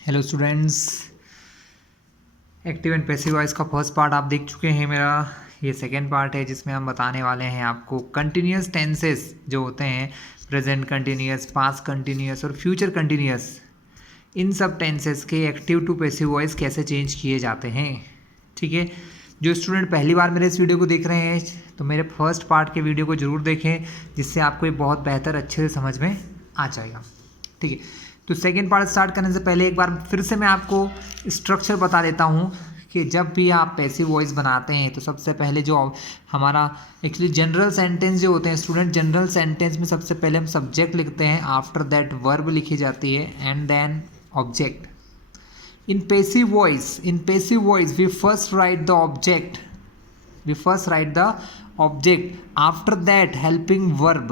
Hello students, active and passive voice का first part आप देख चुके हैं। मेरा ये सेकेंड पार्ट है जिसमें हम बताने वाले हैं आपको कंटिन्यूस टेंसेस जो होते हैं, प्रेजेंट कंटिन्यूस, पास्ट कंटिन्यूस और फ्यूचर कंटिन्यूस, इन सब टेंसेस के एक्टिव टू पैसिव वॉइस कैसे चेंज किए जाते हैं। ठीक है, जो स्टूडेंट पहली बार मेरे इस वीडियो को देख रहे हैं तो मेरे फर्स्ट पार्ट के वीडियो को ज़रूर देखें, जिससे आपको ये बहुत बेहतर अच्छे से समझ में आ जाएगा। ठीक है, तो सेकेंड पार्ट स्टार्ट करने से पहले एक बार फिर से मैं आपको स्ट्रक्चर बता देता हूँ कि जब भी आप पैसिव वॉइस बनाते हैं तो सबसे पहले जो हमारा एक्चुअली जनरल सेंटेंस जो होते हैं स्टूडेंट, जनरल सेंटेंस में सबसे पहले हम सब्जेक्ट लिखते हैं, आफ्टर दैट वर्ब लिखी जाती है and then object. In passive voice we first write the object, after that helping verb,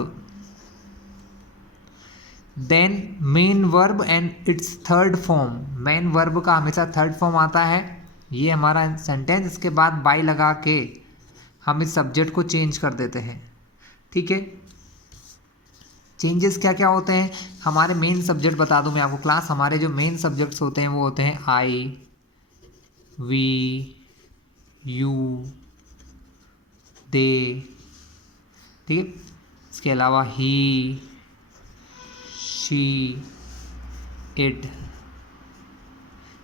then main verb and its third form। main verb का हमेशा थर्ड फॉर्म आता है, ये हमारा सेंटेंस। इसके बाद बाय लगा के हम इस सब्जेक्ट को चेंज कर देते हैं। ठीक है, चेंजेस क्या क्या होते हैं, हमारे मेन सब्जेक्ट बता दूं मैं आपको क्लास। हमारे जो मेन सब्जेक्ट्स होते हैं वो होते हैं आई, वी, यू, दे। ठीक है, इसके अलावा ही, शी, इट।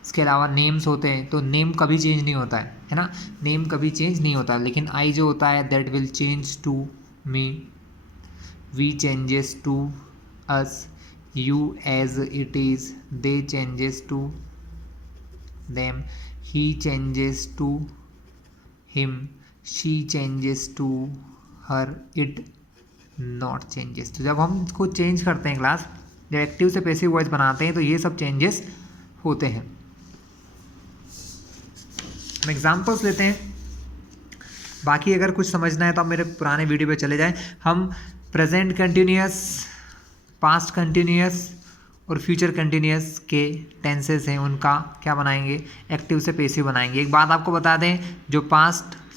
इसके अलावा नेम्स होते हैं, तो नेम कभी चेंज नहीं होता है ना, नेम कभी चेंज नहीं होता। लेकिन आई जो होता है that will change to me, we changes to us, you as it is, they changes to them, he changes to him, she changes to her, it not changes। तो जब हम इसको चेंज करते हैं क्लास, जब एक्टिव से passive voice बनाते हैं तो ये सब चेंजेस होते हैं। हम एग्जाम्पल्स लेते हैं, बाकी अगर कुछ समझना है तो आप मेरे पुराने वीडियो पे चले जाएं। हम प्रेजेंट कंटिन्यूस, पास्ट कंटिन्यूस और फ्यूचर कंटिन्यूस के टेंसेस हैं उनका क्या बनाएंगे, एक्टिव से पैसिव बनाएंगे। एक बात आपको बता दें, जो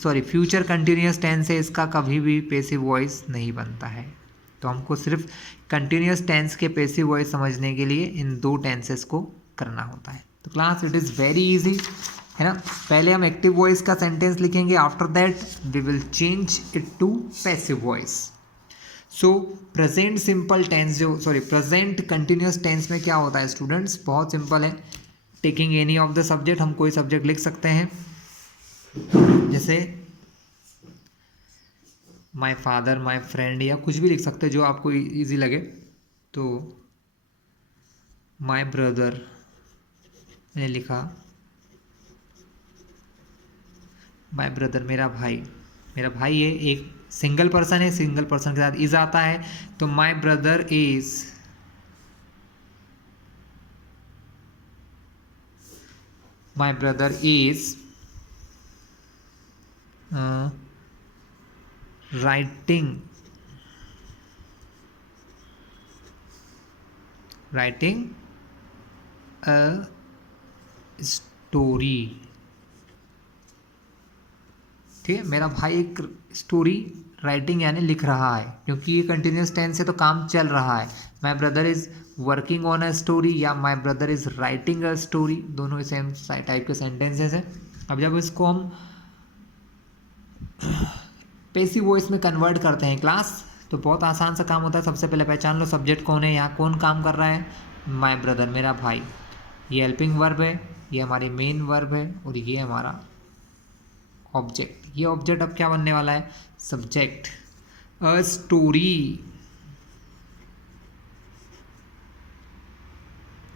फ्यूचर कंटिन्यूस टेंस है इसका कभी भी पैसिव वॉइस नहीं बनता है। तो हमको सिर्फ कंटिन्यूस टेंस के पैसिव वॉइस समझने के लिए इन दो टेंसेस को करना होता है। तो class it is very easy है ना। पहले हम एक्टिव वॉइस का सेंटेंस लिखेंगे, after that we will change it to passive voice. So present simple tense present continuous tense में क्या होता है स्टूडेंट्स, बहुत सिंपल है। Taking any of the subject, हम कोई सब्जेक्ट लिख सकते हैं, जैसे माई फादर, माई फ्रेंड, या कुछ भी लिख सकते हैं जो आपको इजी लगे। तो माई ब्रदर मैंने लिखा, माई ब्रदर मेरा भाई है, एक सिंगल पर्सन है, सिंगल पर्सन के साथ इज आता है, तो माई brother is writing a story. ठीक है, मेरा भाई एक स्टोरी राइटिंग यानी लिख रहा है, क्योंकि ये कंटिन्यूस टेंस है तो काम चल रहा है। My brother is working on a story या my brother is writing a story, दोनों सेम टाइप के सेंटेंसेस हैं। अब जब इसको हम पैसिव वॉइस में कन्वर्ट करते हैं क्लास, तो बहुत आसान सा काम होता है। सबसे पहले पहचान लो सब्जेक्ट कौन है, यहाँ कौन काम कर रहा है, माई ब्रदर मेरा भाई। ये हेल्पिंग वर्ब है, ये हमारी मेन वर्ब है, और ये हमारा ऑब्जेक्ट। ये ऑब्जेक्ट अब क्या बनने वाला है, सब्जेक्ट। अ स्टोरी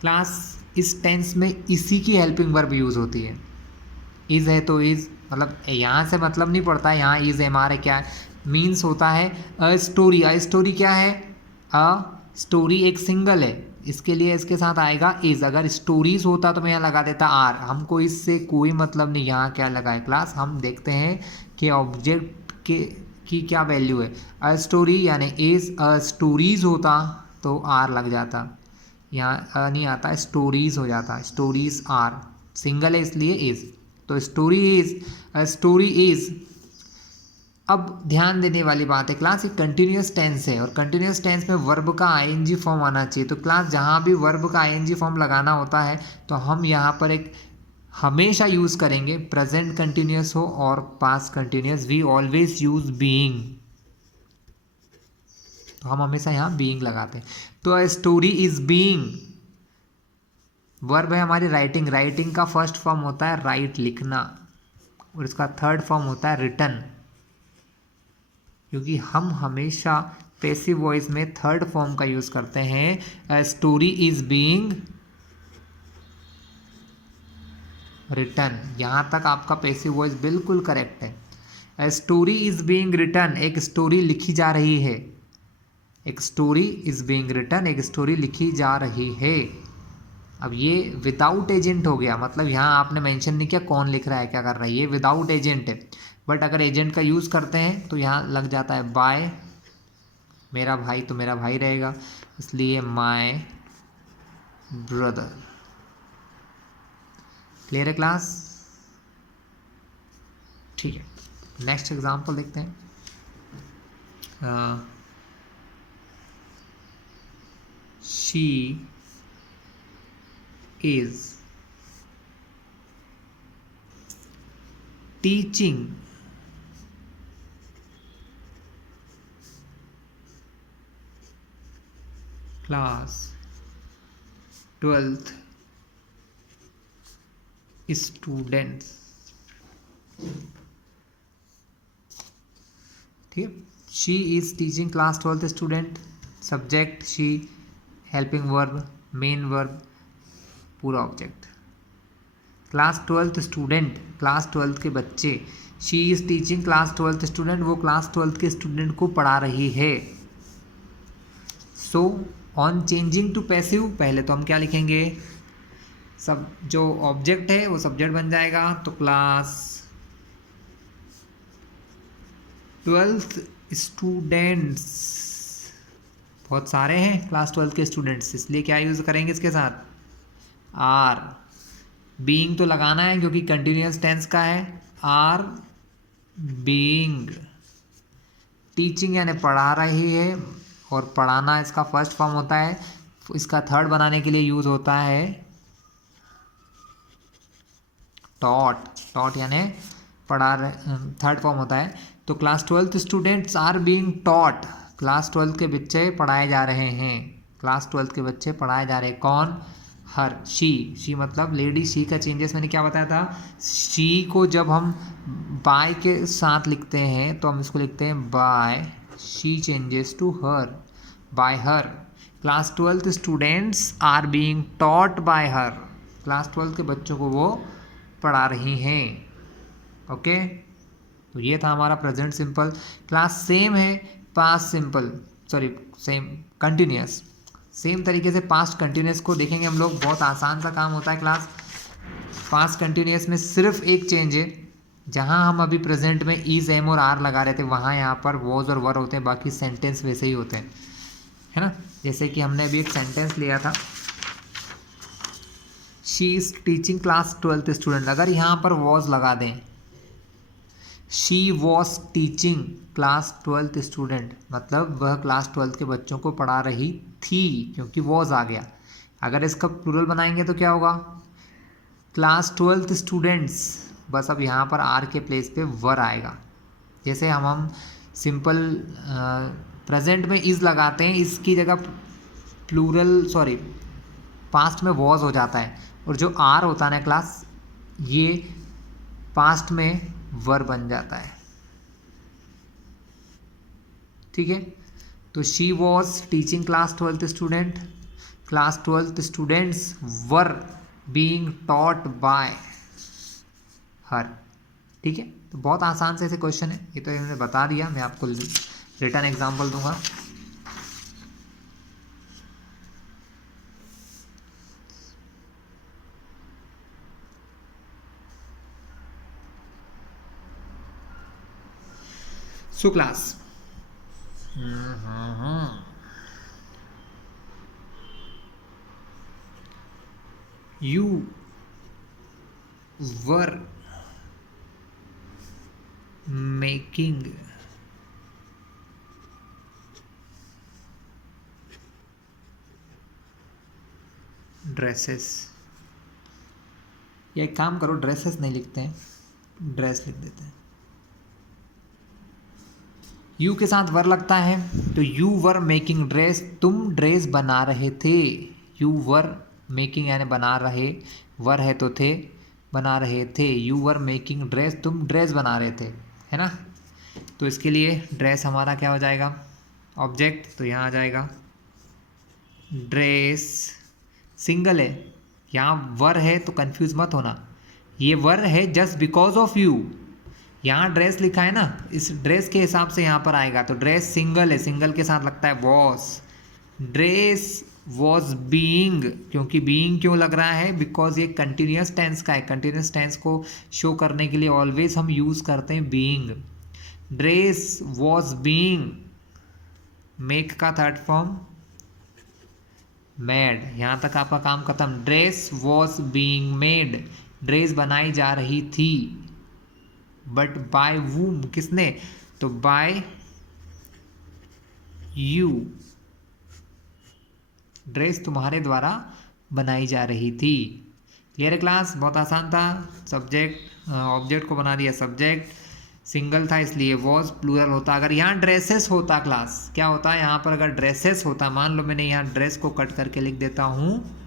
क्लास, इस टेंस में इसी की हेल्पिंग वर्ब यूज होती है। इज है तो इज, मतलब यहाँ से मतलब नहीं पड़ता है, यहाँ इज है हमारे क्या मीन्स होता है अ स्टोरी। अ स्टोरी क्या है, अ स्टोरी एक सिंगल है, इसके लिए इसके साथ आएगा इज। अगर स्टोरीज होता तो मैं यहाँ लगा देता आर, हमको इससे कोई मतलब नहीं। यहाँ क्या लगा है क्लास, हम देखते हैं कि ऑब्जेक्ट की क्या वैल्यू है। अ स्टोरी यानी इज, अ स्टोरीज होता तो आर लग जाता, यहाँ नहीं आता, स्टोरीज हो जाता, स्टोरीज आर, सिंगल है इसलिए इज। तो स्टोरी इज अब ध्यान देने वाली बात है क्लास, एक कंटिन्यूस टेंस है और कंटिन्यूस टेंस में वर्ब का आईएनजी फॉर्म आना चाहिए। तो क्लास जहाँ भी वर्ब का आईएनजी फॉर्म लगाना होता है तो हम यहाँ पर एक हमेशा यूज़ करेंगे, प्रेजेंट कंटिन्यूस हो और past continuous, we always use being. तो हम हमेशा यहाँ बीइंग लगाते हैं। तो a story is being, verb है हमारी राइटिंग, राइटिंग का फर्स्ट फॉर्म होता है राइट, लिखना, और इसका थर्ड फॉर्म होता है रिटन, क्योंकि हम हमेशा पैसिव वॉइस में थर्ड फॉर्म का यूज़ करते हैं। A story is being written, यहाँ तक आपका पैसिव वॉइस बिल्कुल करेक्ट है। A story is being written, एक स्टोरी लिखी जा रही है, एक स्टोरी इज बीइंग रिटन, एक स्टोरी लिखी जा रही है। अब ये विदाउट एजेंट हो गया, मतलब यहाँ आपने मेंशन नहीं किया कौन लिख रहा है क्या कर रहा है, ये विदाउट एजेंट है। बट अगर एजेंट का यूज़ करते हैं तो यहाँ लग जाता है बाय, मेरा भाई तो मेरा भाई रहेगा, इसलिए माय ब्रदर। क्लियर है क्लास? ठीक है, नेक्स्ट एग्जांपल देखते हैं। She is teaching class 12th students. ठीक है, she is teaching class 12th student, subject she, helping verb, main verb, पूरा object. Class 12th student, class 12th के बच्चे, she is teaching class 12th student, वो class 12th के student को पढ़ा रही है। So on changing to passive, पहले तो हम क्या लिखेंगे, सब जो ऑब्जेक्ट है वो सब्जेक्ट बन जाएगा, तो क्लास 12th स्टूडेंट्स, बहुत सारे हैं क्लास 12th के स्टूडेंट्स, इसलिए क्या यूज़ करेंगे इसके साथ, आर। बीइंग तो लगाना है क्योंकि कंटिन्यूअस टेंस का है, आर बीइंग। टीचिंग यानी पढ़ा रही है, और पढ़ाना इसका फर्स्ट फॉर्म होता है, इसका थर्ड बनाने के लिए यूज़ होता है टॉट, टॉट यानी पढ़ा रहे, थर्ड फॉर्म होता है। तो class 12th students are being taught, class 12th के बच्चे पढ़ाए जा रहे हैं, क्लास 12th के बच्चे पढ़ाए जा रहे हैं, कौन, हर, शी मतलब लेडी, शी का चेंजेस मैंने क्या बताया था, शी को जब हम बाय के साथ लिखते हैं तो हम इसको लिखते हैं by, she changes to her, by her. Class 12th students are being taught by her, class 12th के बच्चों को वो पढ़ा रही हैं। ओके, तो ये था हमारा प्रेजेंट सिंपल। क्लास सेम है past simple, sorry same continuous, same तरीके से पास्ट कंटिन्यूस को देखेंगे हम लोग, बहुत आसान सा काम होता है क्लास। पास्ट कंटिन्यूस में सिर्फ एक चेंज है, जहाँ हम अभी प्रेजेंट में इज, एम और आर लगा रहे थे, वहाँ यहाँ पर वॉज और वर होते हैं, बाकी सेंटेंस वैसे ही होते हैं, है ना। जैसे कि हमने अभी एक सेंटेंस लिया था, she is teaching class 12th student, अगर यहाँ पर वॉज लगा दें, she was teaching class 12th student, मतलब वह क्लास 12th के बच्चों को पढ़ा रही थी, क्योंकि वॉज आ गया। अगर इसका प्लूरल बनाएंगे तो क्या होगा, क्लास 12th स्टूडेंट्स, बस अब यहाँ पर आर के प्लेस पे वर आएगा। जैसे हम सिंपल प्रेजेंट में इज़ लगाते हैं, इसकी जगह प्लूरल सॉरी पास्ट में वॉज हो जाता है, और जो आर होता है ना क्लास, ये पास्ट में वर बन जाता है। ठीक है, तो she was teaching class 12th student, class 12th students were being taught by हर। ठीक है, तो बहुत आसान से ऐसे क्वेश्चन है, ये तो इन्होंने बता दिया, मैं आपको रिटर्न एग्जांपल दूंगा। So class, you were making dresses, या एक काम करो ड्रेसेस नहीं लिखते हैं, ड्रेस लिख देते हैं। यू के साथ वर लगता है तो यू वर मेकिंग ड्रेस, तुम ड्रेस बना रहे थे। यू वर मेकिंग यानी बना रहे, वर है तो थे, बना रहे थे। यू वर मेकिंग ड्रेस, तुम ड्रेस बना रहे थे, है ना। तो इसके लिए ड्रेस हमारा क्या हो जाएगा, ऑब्जेक्ट, तो यहाँ आ जाएगा ड्रेस, सिंगल है, यहाँ वर है तो कंफ्यूज मत होना, ये वर है जस्ट बिकॉज ऑफ यू। यहाँ ड्रेस लिखा है ना, इस ड्रेस के हिसाब से यहाँ पर आएगा, तो ड्रेस सिंगल है, सिंगल के साथ लगता है वॉस। ड्रेस वॉज बीइंग, क्योंकि बीइंग क्यों लग रहा है, बिकॉज ये कंटिन्यूस टेंस का है, कंटिन्यूस टेंस को शो करने के लिए ऑलवेज हम यूज़ करते हैं being. Dress was being, make का थर्ड फॉर्म मेड, यहाँ तक आपका काम खत्म। Dress was being made, dress बनाई जा रही थी, बट बाय वूम, किसने, तो बाय यू, ड्रेस तुम्हारे द्वारा बनाई जा रही थी। क्लियर है क्लास, बहुत आसान था। सब्जेक्ट ऑब्जेक्ट को बना दिया सब्जेक्ट, सिंगल था इसलिए वॉज, प्लूरल होता। अगर यहाँ ड्रेसेस होता क्लास, क्या होता है यहाँ पर, अगर ड्रेसेस होता, मान लो मैंने यहाँ ड्रेस को कट करके लिख देता हूँ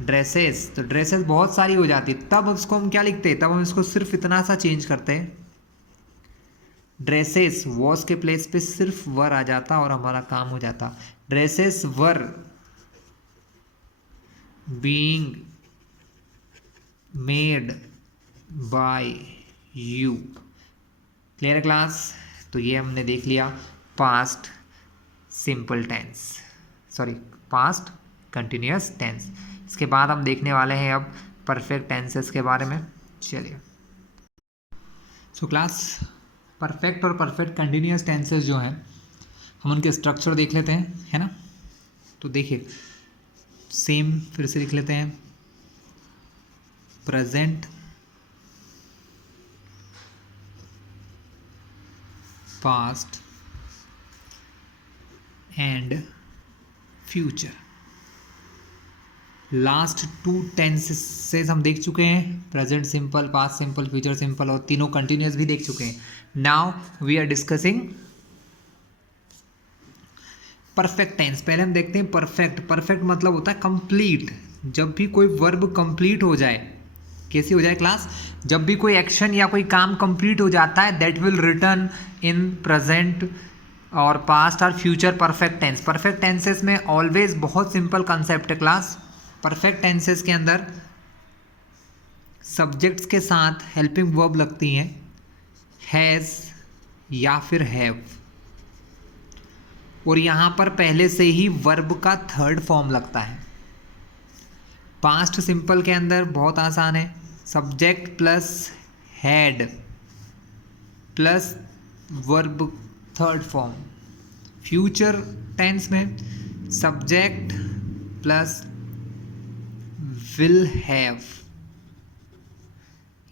ड्रेसेस, तो ड्रेसेस बहुत सारी हो जाती, तब उसको हम क्या लिखते, तब हम इसको सिर्फ इतना सा चेंज करते हैं, ड्रेसेस, वॉज के प्लेस पे सिर्फ वर आ जाता और हमारा काम हो जाता। Dresses were being made by you. Clear है क्लास, तो ये हमने देख लिया past simple tense, sorry past continuous tense. इसके बाद हम देखने वाले हैं अब परफेक्ट टेंसेस के बारे में। चलिए, सो क्लास परफेक्ट और परफेक्ट कंटिन्यूअस टेंसेस जो हैं, हम उनके स्ट्रक्चर देख लेते हैं, है ना। तो देखिए सेम फिर से लिख लेते हैं, present, past and future. Last two tenses हम देख चुके हैं, present simple, past simple, future simple, और तीनों कंटिन्यूअस भी देख चुके हैं। Now we are discussing perfect tense. पहले हम देखते हैं परफेक्ट। परफेक्ट मतलब होता है कंप्लीट, जब भी कोई वर्ब कंप्लीट हो जाए, कैसी हो जाए क्लास, जब भी कोई एक्शन या कोई काम कंप्लीट हो जाता है, that will return in present और पास्ट और future perfect tense. Perfect tenses में ऑलवेज बहुत सिंपल कंसेप्ट है क्लास। परफेक्ट टेंसेस के अंदर सब्जेक्ट्स के साथ हेल्पिंग वर्ब लगती हैं, हैज़ या फिर हैव, और यहाँ पर पहले से ही वर्ब का थर्ड फॉर्म लगता है। पास्ट सिंपल के अंदर बहुत आसान है, subject plus had plus verb third form. Future tense में सब्जेक्ट प्लस विल हैव,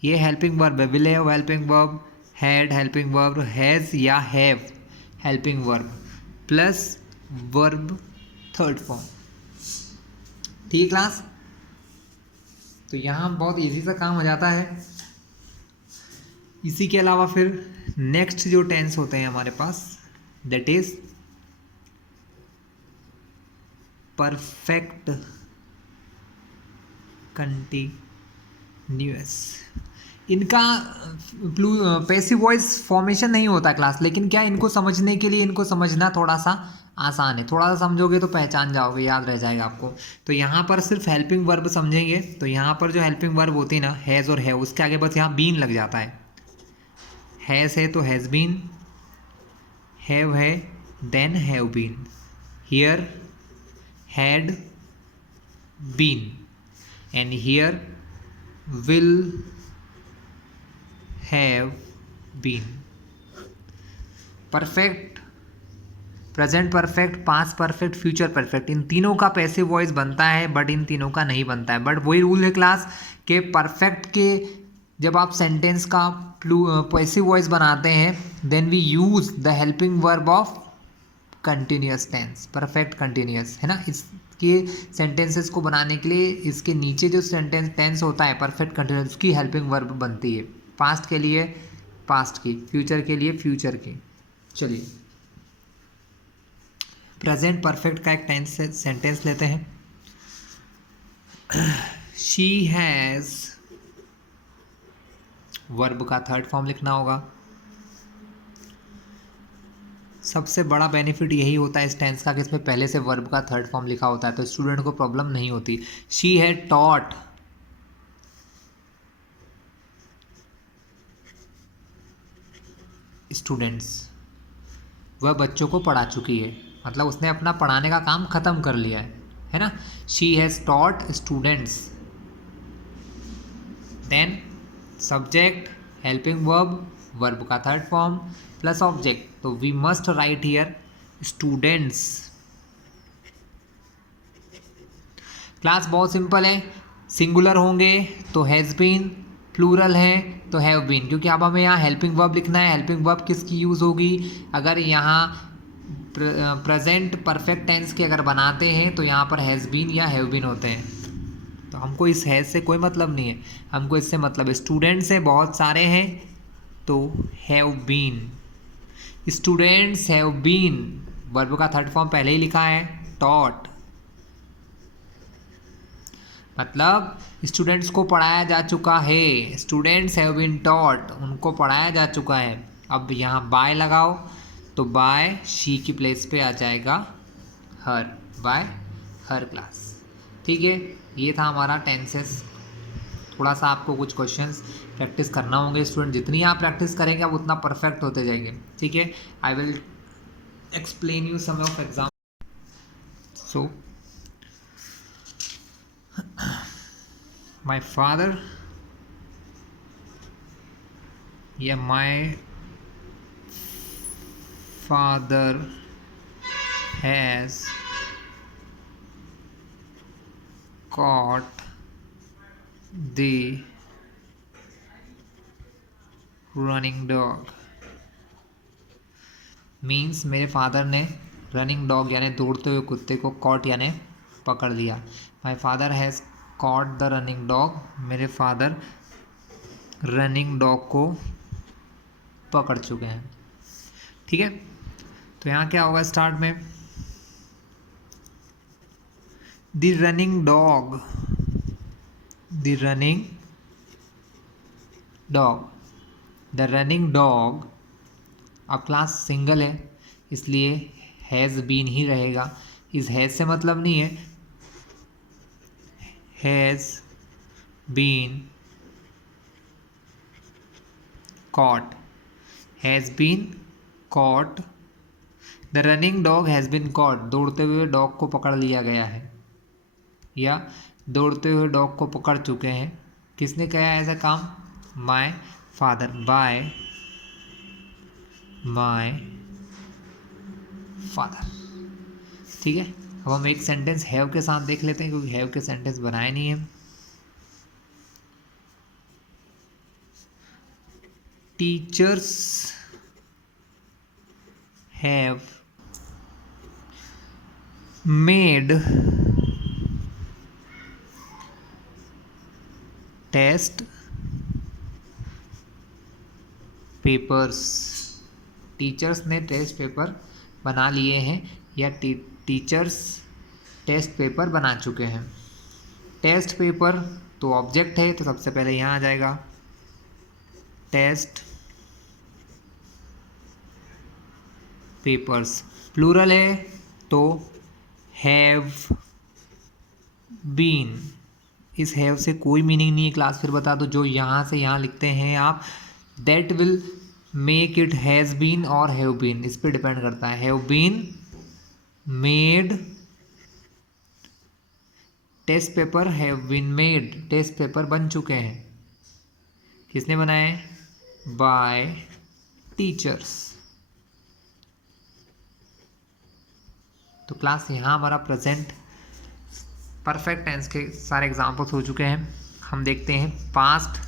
ये हेल्पिंग वर्ब है, will have helping verb, had helping verb, has या have helping verb plus verb third form. ठीक है क्लास, तो यहाँ बहुत easy सा काम हो जाता है। इसी के अलावा फिर नेक्स्ट जो टेंस होते हैं हमारे पास, दैट इज परफेक्ट कंटिन्यूअस। इनका पैसिव वॉइस फॉर्मेशन नहीं होता क्लास, लेकिन क्या इनको समझने के लिए, इनको समझना थोड़ा सा आसान है, थोड़ा सा समझोगे तो पहचान जाओगे, याद रह जाएगा आपको। तो यहाँ पर सिर्फ हेल्पिंग वर्ब समझेंगे, तो यहाँ पर जो हेल्पिंग वर्ब होती है ना, हैज़ और है, उसके आगे बस यहाँ बीन लग जाता है। हैज़ है तो हैज़ बीन, हैव है then have been, here had been, and here will have been. Perfect, present perfect, past perfect, future perfect, इन तीनों का पैसिव वॉइस बनता है, बट इन तीनों का नहीं बनता है। बट वही रूल है क्लास के परफेक्ट के जब आप सेंटेंस का पैसिव वॉइस बनाते हैं, then we use the helping verb of continuous tense, perfect continuous, है ना। इस कि सेंटेंसेस को बनाने के लिए इसके नीचे जो टेंस होता है परफेक्ट कंटिन्यूअस, उसकी हेल्पिंग वर्ब बनती है। पास्ट के लिए पास्ट की, फ्यूचर के लिए फ्यूचर की। चलिए प्रेजेंट परफेक्ट का एक टेंस सेंटेंस लेते हैं। शी हैज़, वर्ब का थर्ड फॉर्म लिखना होगा। सबसे बड़ा बेनिफिट यही होता है इस टेंस का कि इसमें पहले से वर्ब का थर्ड फॉर्म लिखा होता है, तो स्टूडेंट को प्रॉब्लम नहीं होती। शी हैड टॉट स्टूडेंट्स, वह बच्चों को पढ़ा चुकी है, मतलब उसने अपना पढ़ाने का काम ख़त्म कर लिया है ना। She has taught students, then subject, helping verb, verb का थर्ड फॉर्म प्लस ऑब्जेक्ट, तो we must write here students. Class बहुत सिंपल है, सिंगुलर होंगे तो हैज़ बीन, प्लूरल है तो हैव बीन, क्योंकि अब हमें यहाँ हेल्पिंग वर्ब लिखना है। हेल्पिंग वर्ब किसकी यूज़ होगी, अगर यहाँ प्रेजेंट परफेक्ट टेंस के अगर बनाते हैं तो यहाँ पर हैज़ बीन या हैव बीन होते हैं, तो हमको इस हैज़ से कोई मतलब नहीं है, हमको इससे मतलब स्टूडेंट्स है बहुत सारे हैं तो have been. Students have been, verb का थर्ड फॉर्म पहले ही लिखा है टॉट, मतलब स्टूडेंट्स को पढ़ाया जा चुका है। स्टूडेंट्स हैव बीन टॉट, उनको पढ़ाया जा चुका है। अब यहाँ बाय लगाओ तो बाय शी की प्लेस पे आ जाएगा हर, बाय हर क्लास। ठीक है, ये था हमारा टेंसेस। थोड़ा सा आपको कुछ क्वेश्चंस प्रैक्टिस करना होंगे स्टूडेंट, जितनी आप प्रैक्टिस करेंगे आप उतना परफेक्ट होते जाएंगे। ठीक है, I will explain you some of exam. So my father, yeah, my father has caught the running dog, means मेरे फादर ने रनिंग डॉग यानी दौड़ते हुए कुत्ते को कॉट यानी पकड़ लिया। My father has caught the running dog, मेरे फादर रनिंग डॉग को पकड़ चुके हैं। ठीक है, तो यहाँ क्या होगा स्टार्ट में, the running dog, the running dog, the running dog. अब क्लास सिंगल है इसलिए हैज़ बीन ही रहेगा, इस हैज़ से मतलब नहीं है। Has been caught, has been caught, the running dog has been caught, दौड़ते हुए डॉग को पकड़ लिया गया है, या दौड़ते हुए डॉग को पकड़ चुके हैं। किसने किया ऐसा काम, my father, by my father. ठीक है, अब हम एक सेंटेंस हैव के साथ देख लेते हैं क्योंकि हैव के सेंटेंस बनाए नहीं है। Teachers have made test papers, teachers ने टेस्ट पेपर बना लिए हैं या टीचर्स टेस्ट पेपर बना चुके हैं। टेस्ट पेपर तो ऑब्जेक्ट है तो सबसे पहले यहाँ आ जाएगा टेस्ट पेपर्स, प्लूरल है तो हैव बीन। इस हैव से कोई मीनिंग नहीं है क्लास, फिर बता दो, जो यहाँ से यहाँ लिखते हैं आप that will make it has been और हैव बीन, इस पर डिपेंड करता है। Have been made test paper, have been made, test paper बन चुके हैं। किसने बनाए, बाय टीचर्स। तो क्लास यहाँ हमारा प्रेजेंट परफेक्ट टेंस के सारे एग्जाम्पल्स हो चुके हैं। हम देखते हैं पास्ट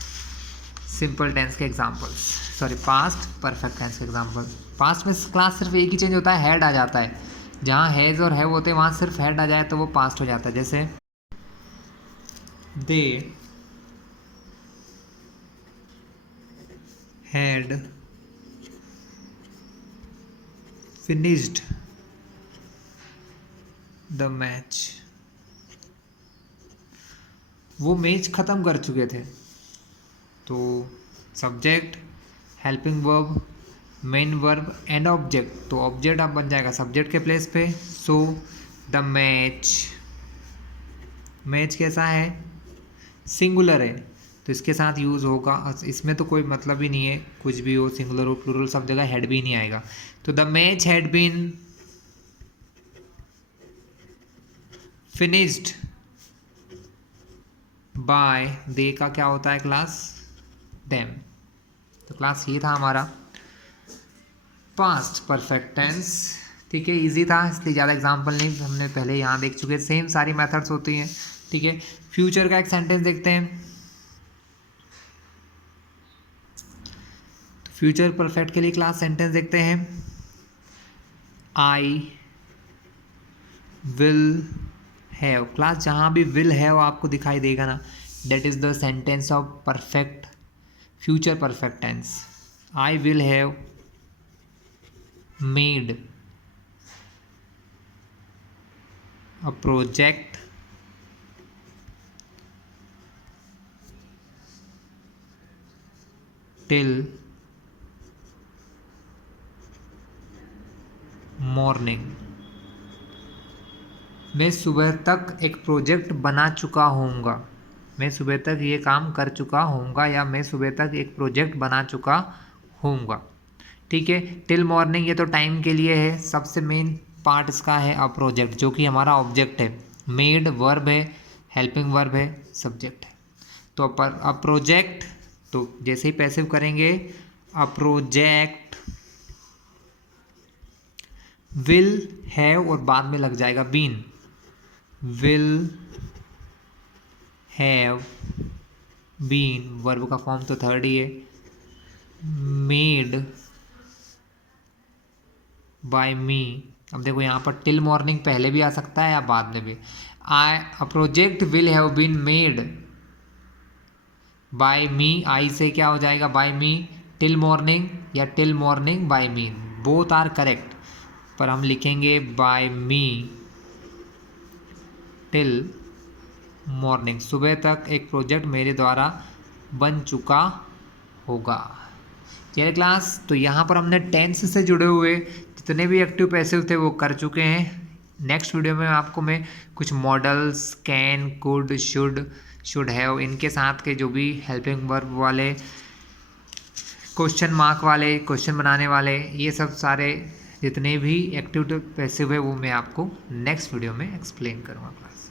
सिंपल टेंस के examples, sorry past perfect tense के एग्जाम्पल। पास्ट में क्लास सिर्फ एक ही चेंज होता है, हैड आ जाता है, जहाँ हैज़ और हैव होते हैं वहाँ सिर्फ हैड आ जाए तो वो पास्ट हो जाता है। जैसे they had finished the match, वो मैच ख़त्म कर चुके थे। तो subject, helping verb, main verb and object, तो ऑब्जेक्ट अब बन जाएगा सब्जेक्ट के प्लेस पे। सो द मैच, मैच कैसा है, सिंगुलर है, तो इसके साथ यूज़ होगा। इसमें तो कोई मतलब ही नहीं है, कुछ भी हो, सिंगुलर हो प्लूरल सब जगह हैड भी नहीं आएगा। तो the match had been finished by, they का क्या होता है क्लास, देम। तो क्लास ये था हमारा पास्ट परफेक्ट टेंस। ठीक है, इजी था इसलिए ज़्यादा एग्जांपल नहीं, हमने पहले यहाँ देख चुके, सेम सारी मेथड्स होती हैं। ठीक है, फ्यूचर का एक सेंटेंस देखते हैं। तो फ्यूचर परफेक्ट के लिए क्लास सेंटेंस देखते हैं। आई विल हैव, क्लास जहाँ भी विल हैव आपको दिखाई देगा ना, that is the sentence of perfect future perfect tense. I will have made a project till morning, मैं सुबह तक एक प्रोजेक्ट बना चुका होऊंगा, मैं सुबह तक ये काम कर चुका होऊंगा, या मैं सुबह तक एक प्रोजेक्ट बना चुका होऊंगा। ठीक है, टिल मॉर्निंग ये तो टाइम के लिए है, सबसे मेन पार्ट इसका है अ प्रोजेक्ट, जो कि हमारा ऑब्जेक्ट है। मेड वर्ब है, हेल्पिंग वर्ब है, सब्जेक्ट है। तो पर अ प्रोजेक्ट, तो जैसे ही पैसिव करेंगे, अ प्रोजेक्ट विल हैव और बाद में लग जाएगा been, will have been, verb का फॉर्म तो थर्ड ही है, मेड बाय मी। अब देखो यहाँ पर टिल मॉर्निंग पहले भी आ सकता है या बाद में भी। A project will have been made by me, I से क्या हो जाएगा, बाय मी, टिल मॉर्निंग या till morning by me, both are correct, पर हम लिखेंगे बाय मी टिल मॉर्निंग, सुबह तक एक प्रोजेक्ट मेरे द्वारा बन चुका होगा। चलिए क्लास, तो यहाँ पर हमने टेंस से जुड़े हुए जितने भी एक्टिव पैसिव थे वो कर चुके हैं। नेक्स्ट वीडियो में आपको मैं कुछ models, can, could, should have, इनके साथ के जो भी हेल्पिंग वर्ब वाले, क्वेश्चन मार्क वाले, क्वेश्चन बनाने वाले, ये सब सारे जितने भी एक्टिव पैसिव है वो मैं आपको नेक्स्ट वीडियो में एक्सप्लेन करूँगा क्लास।